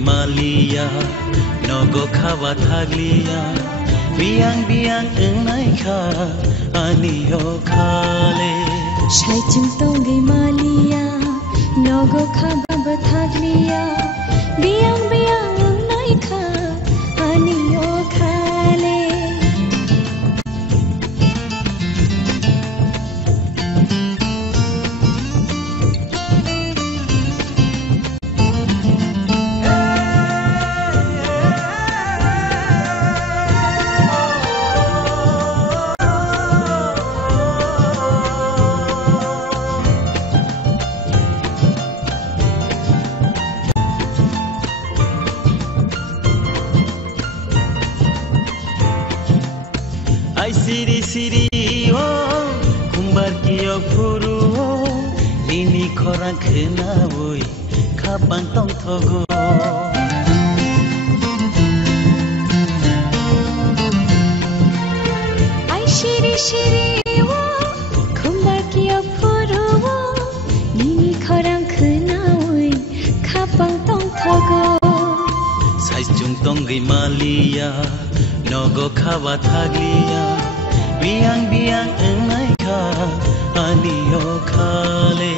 Malia nogo kawa thaglia biang biang enai kha aniyo khale shai chungtongi malia nogo kawa thaglia biang biang enai kha aniyo khale Siri siri oh kumbar kiyo furu oh ini korang kena boy kapan tong thogo ai siri siri oh kumbar kiyo furu oh ini korang kena boy kapan tong thogo sai chung tong gi malia nogo khawa thaglia biang biang enai kha aniyo khale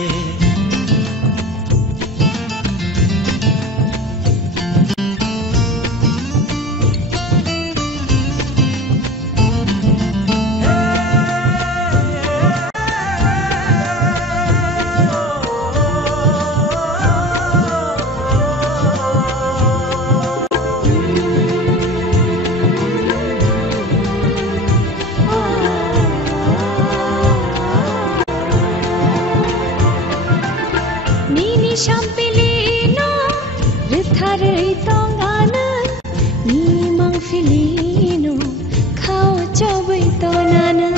Champilino, ritare tongana, ni mang filino, kau coba tonana.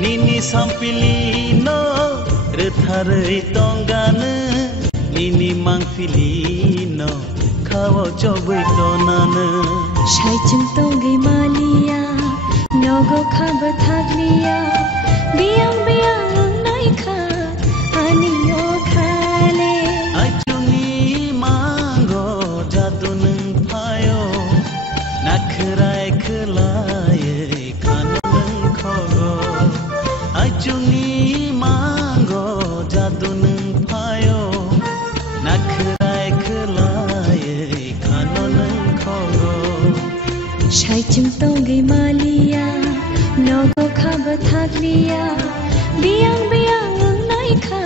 Nini Champilino, ritare tongana, nini mang filino, kau coba tonana. Shai chungtongi malia, nogo khabar thaglia. Biang biang enai kha aniyo khale Ajungi mango jadu nung phayo nakrai khlai kanu nung khogo Ajungi mango jadu nung phayo nakrai khlai kanu nung khogo Shai chungtongi malia nogo khabar thaglia biang biang enai kha